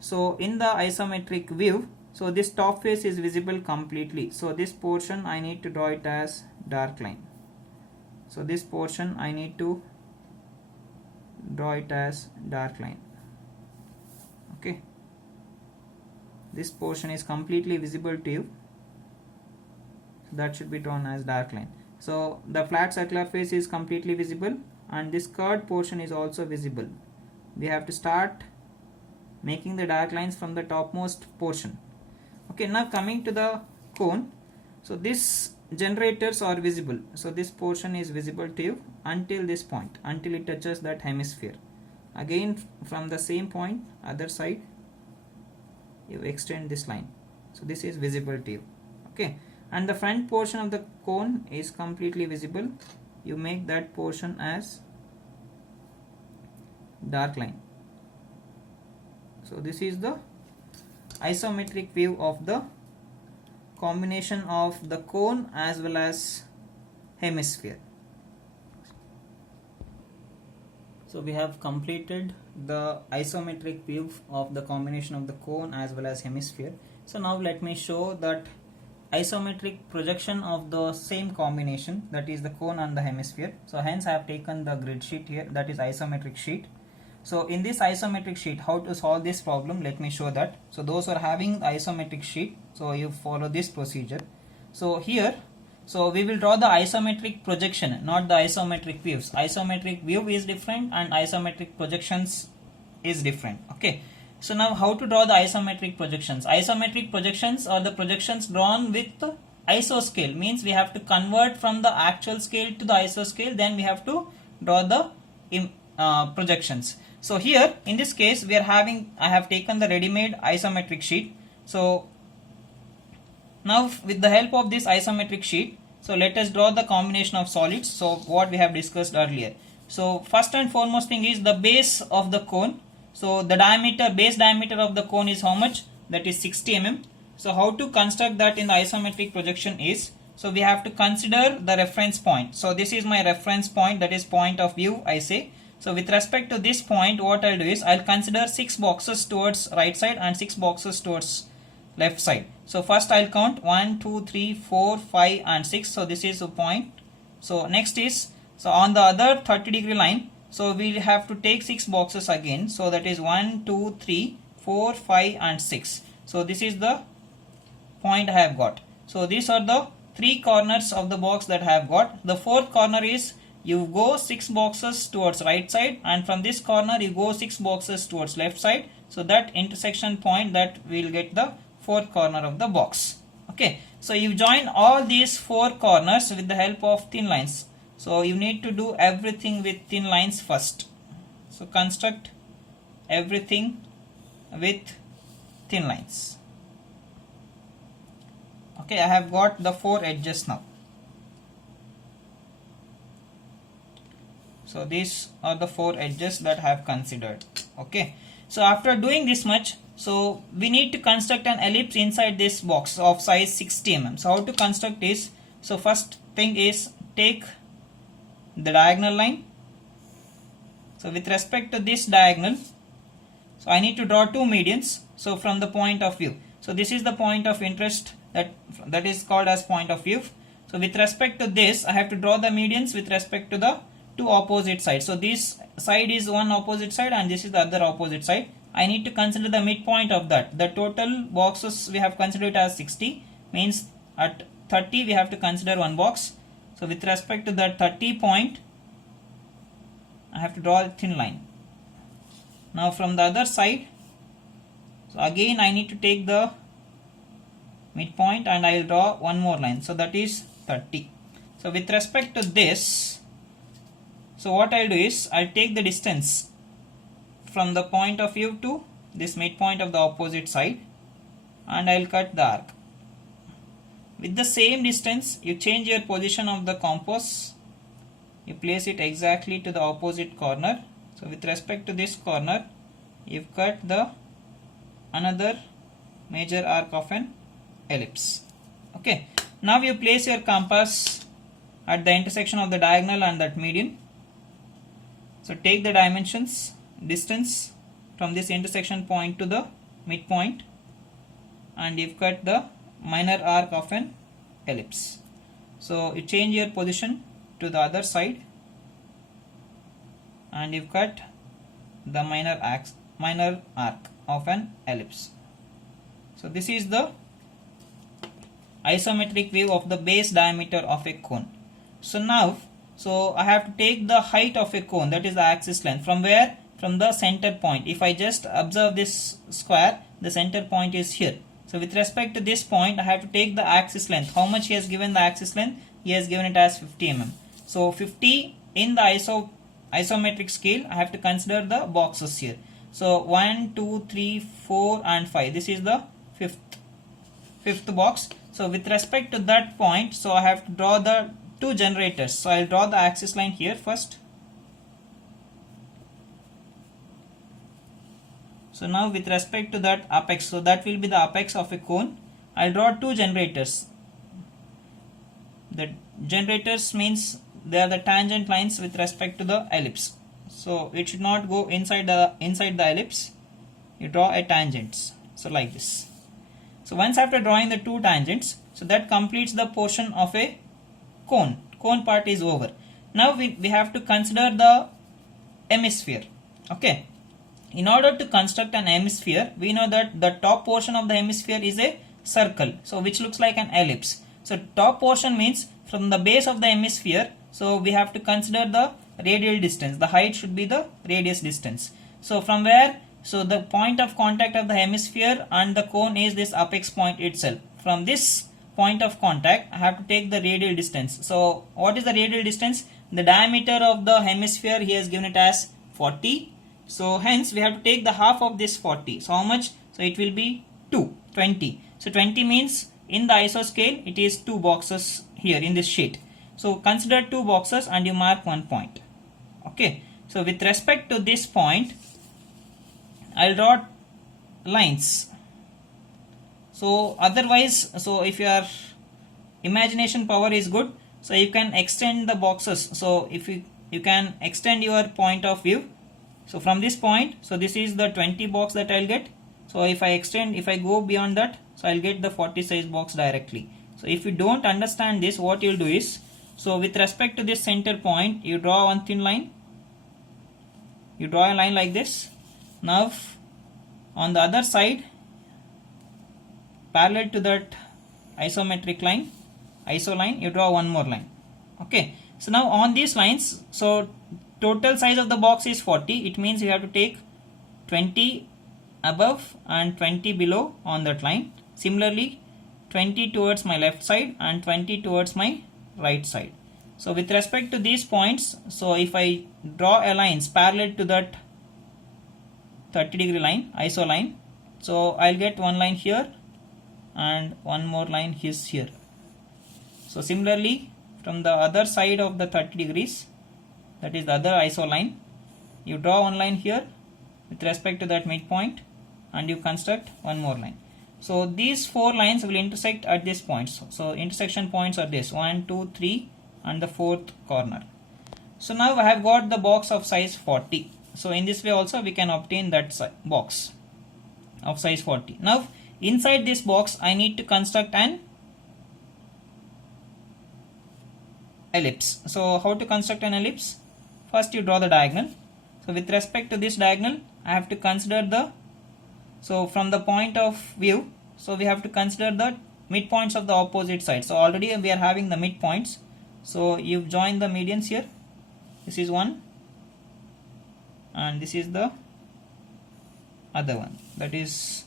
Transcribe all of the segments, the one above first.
So in the isometric view, so this top face is visible completely. So this portion I need to draw it as dark line. So this portion I need to draw it as dark line. Okay. This portion is completely visible to you. So that should be drawn as dark line. So the flat circular face is completely visible and this curved portion is also visible. We have to start making the dark lines from the topmost portion. Okay, now coming to the cone. So these generators are visible. So this portion is visible to you until this point, until it touches that hemisphere. Again from the same point, other side, you extend this line. So this is visible to you. Okay, and the front portion of the cone is completely visible. You make that portion as dark line. So this is the isometric view of the combination of the cone as well as hemisphere. So we have completed the isometric view of the combination of the cone as well as hemisphere. So now let me show that isometric projection of the same combination, that is the cone and the hemisphere. So hence I have taken the grid sheet here, that is isometric sheet. So in this isometric sheet, how to solve this problem, let me show that. So those who are having the isometric sheet, so you follow this procedure. So here, so we will draw the isometric projection, not the isometric views. Isometric view is different and isometric projections is different. Okay. So now how to draw the isometric projections? Isometric projections are the projections drawn with isoscale, means we have to convert from the actual scale to the isoscale, then we have to draw the projections. So here in this case we are having, I have taken the ready-made isometric sheet. So now with the help of this isometric sheet, so let us draw the combination of solids. So what we have discussed earlier. So first and foremost thing is the base of the cone. So the base diameter of the cone is how much? That is 60 mm. So how to construct that in the isometric projection is, so we have to consider the reference point. So this is my reference point, that is point of view I say. So with respect to this point, what I'll do is I'll consider 6 boxes towards right side and 6 boxes towards left side. So first I'll count 1, 2, 3, 4, 5 and 6. So this is a point. So next is, so on the other 30-degree line, so we'll have to take 6 boxes again. So that is 1, 2, 3, 4, 5 and 6. So this is the point I have got. So these are the 3 corners of the box that I have got. The 4th corner is, you go 6 boxes towards right side and from this corner you go 6 boxes towards left side. So that intersection point, that will get the 4th corner of the box. Okay, so you join all these 4 corners with the help of thin lines. So you need to do everything with thin lines first. So construct everything with thin lines. Okay, I have got the 4 edges now. So these are the 4 edges that I have considered. Okay, so after doing this much, so we need to construct an ellipse inside this box of size 60 mm. So how to construct is, so first thing is take the diagonal line. So with respect to this diagonal, so I need to draw 2 medians. So from the point of view, so this is the point of interest, that is called as point of view. So with respect to this, I have to draw the medians with respect to the 2 opposite sides. So this side is one opposite side and this is the other opposite side. I need to consider the midpoint of that. The total boxes we have considered as 60, means at 30 we have to consider 1 box. So with respect to that 30 point, I have to draw a thin line. Now from the other side, so again I need to take the midpoint and I will draw one more line. So that is 30. So with respect to this, so what I'll do is I'll take the distance from the point of view to this midpoint of the opposite side and I'll cut the arc. With the same distance, you change your position of the compass, you place it exactly to the opposite corner. So with respect to this corner, you've cut the another major arc of an ellipse. Okay, now you place your compass at the intersection of the diagonal and that median. So take the dimensions, distance from this intersection point to the midpoint, and you've cut the minor arc of an ellipse. So you change your position to the other side and you've cut the minor arc of an ellipse. So this is the isometric view of the base diameter of a cone. So now, I have to take the height of a cone, that is the axis length, from where? From the center point. If I just observe this square, the center point is here. So with respect to this point, I have to take the axis length. How much he has given the axis length? He has given it as 50 mm. So 50 in the isometric scale, I have to consider the boxes here. So 1, 2, 3, 4 and 5. This is the fifth box. So with respect to that point, so I have to draw the two generators. So I'll draw the axis line here first. So now with respect to that apex, so that will be the apex of a cone. I'll draw two generators. The generators means they are the tangent lines with respect to the ellipse. So it should not go inside the ellipse. You draw a tangent. So like this. So once after drawing the two tangents, so that completes the portion of a cone. Cone part is over. Now we have to consider the hemisphere. Okay. In order to construct an hemisphere, we know that the top portion of the hemisphere is a circle, so which looks like an ellipse. So top portion means from the base of the hemisphere, so we have to consider the radial distance. The height should be the radius distance. So from where? So the point of contact of the hemisphere and the cone is this apex point itself. From this point of contact, I have to take the radial distance. So what is the radial distance? The diameter of the hemisphere, he has given it as 40. So hence we have to take the half of this 40. So how much? So it will be 20. So 20 means in the isoscale it is 2 boxes here in this sheet. So consider 2 boxes and you mark 1 point. Okay. So with respect to this point, I'll draw lines. So otherwise, so if your imagination power is good, so you can extend the boxes. So if you can extend your point of view. So from this point, so this is the 20 box that I'll get. So if I go beyond that, so I'll get the 40 size box directly. So if you don't understand this, what you'll do is, so with respect to this center point, you draw one thin line. You draw a line like this. Now on the other side, parallel to that isometric line, iso line, you draw one more line. Okay. So now on these lines, so total size of the box is 40. It means you have to take 20 above and 20 below on that line. Similarly, 20 towards my left side and 20 towards my right side. So with respect to these points, so if I draw a line parallel to that 30-degree line, iso line, so I'll get one line here and one more line is here. So similarly, from the other side of the 30 degrees, that is the other iso line, you draw one line here with respect to that midpoint and you construct one more line. So these 4 lines will intersect at this point. So intersection points are this 1, 2, 3 and the 4th corner. So now I have got the box of size 40. So in this way also we can obtain that box of size 40. Now inside this box I need to construct an ellipse. So how to construct an ellipse? First you draw the diagonal. So with respect to this diagonal, I have to consider so from the point of view, so we have to consider the midpoints of the opposite side. So already we are having the midpoints. So you join the medians here. This is one and this is the other one. That is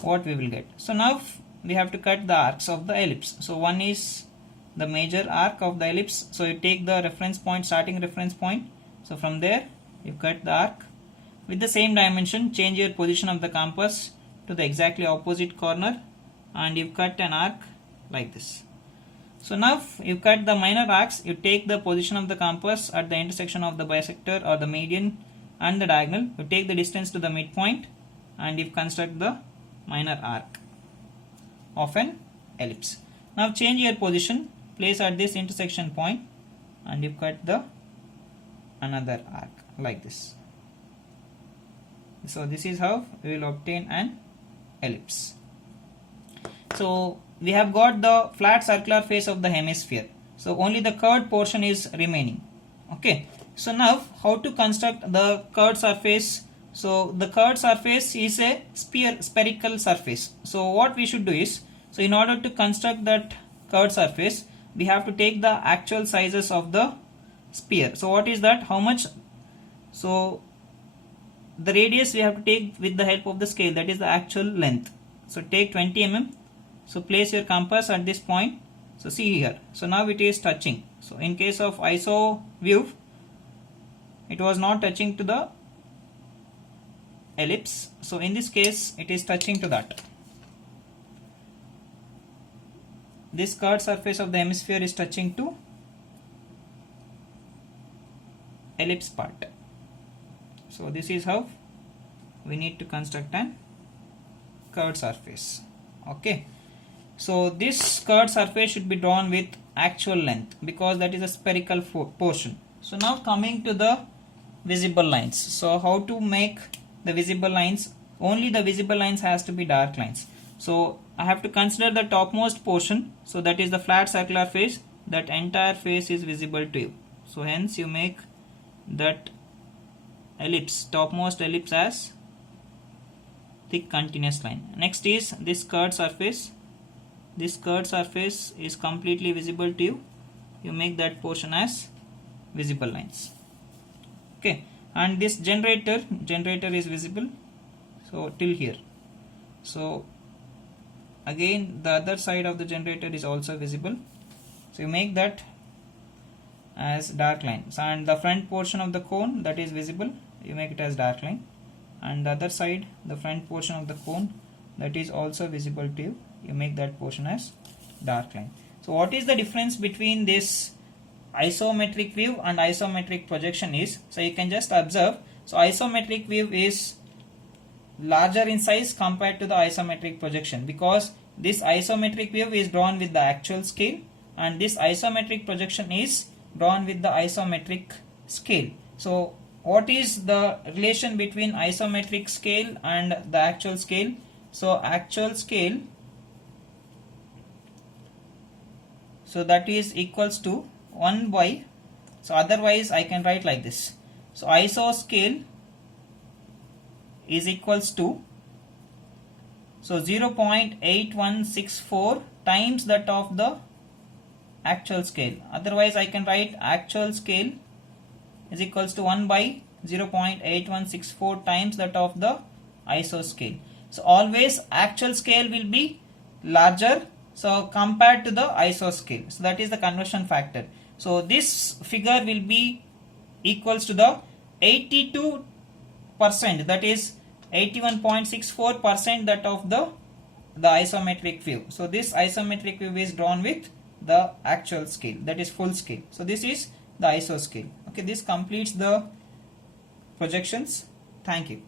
what we will get. So now we have to cut the arcs of the ellipse. So one is the major arc of the ellipse. So you take the reference point, starting reference point. So from there you cut the arc. With the same dimension, change your position of the compass to the exactly opposite corner and you cut an arc like this. So now you cut the minor arcs, you take the position of the compass at the intersection of the bisector or the median and the diagonal. You take the distance to the midpoint and you construct the minor arc of an ellipse. Now change your position, place at this intersection point and you cut the another arc like this. So this is how we will obtain an ellipse. So we have got the flat circular face of the hemisphere. So only the curved portion is remaining. Okay. So now how to construct the curved surface? So the curved surface is a spherical surface. So what we should do is, so in order to construct that curved surface, we have to take the actual sizes of the sphere. So what is that? How much? So the radius we have to take with the help of the scale, that is the actual length. So take 20 mm. So place your compass at this point. So see here. So now it is touching. So in case of iso view, it was not touching to the ellipse. So in this case, it is touching to that. This curved surface of the hemisphere is touching to ellipse part. So this is how we need to construct an curved surface. Okay. So this curved surface should be drawn with actual length because that is a spherical portion. So now coming to the visible lines. So how to make the visible lines? Only the visible lines has to be dark lines. So I have to consider the topmost portion. So that is the flat circular face. That entire face is visible to you. So hence you make that ellipse, topmost ellipse, as thick continuous line. Next is this curved surface. This curved surface is completely visible to you. You make that portion as visible lines. Okay, and this generator is visible. So till here. So again the other side of the generator is also visible. So you make that as dark lines, and the front portion of the cone that is visible, you make it as dark line, and the other side, the front portion of the cone that is also visible to you, you make that portion as dark line. So what is the difference between this isometric view and isometric projection is, so you can just observe. So isometric view is larger in size compared to the isometric projection, because this isometric view is drawn with the actual scale and this isometric projection is drawn with the isometric scale. So what is the relation between isometric scale and the actual scale? So actual scale, so that is equals to 1 by, so otherwise I can write like this. So iso scale is equals to, so 0.8164 times that of the actual scale. Otherwise I can write actual scale is equals to 1 by 0.8164 times that of the iso scale. So always actual scale will be larger, so compared to the iso scale. So that is the conversion factor. So this figure will be equals to the 82%, that is 81.64% that of the isometric view. So this isometric view is drawn with the actual scale, that is full scale. So this is the iso scale. Okay, this completes the projections. Thank you.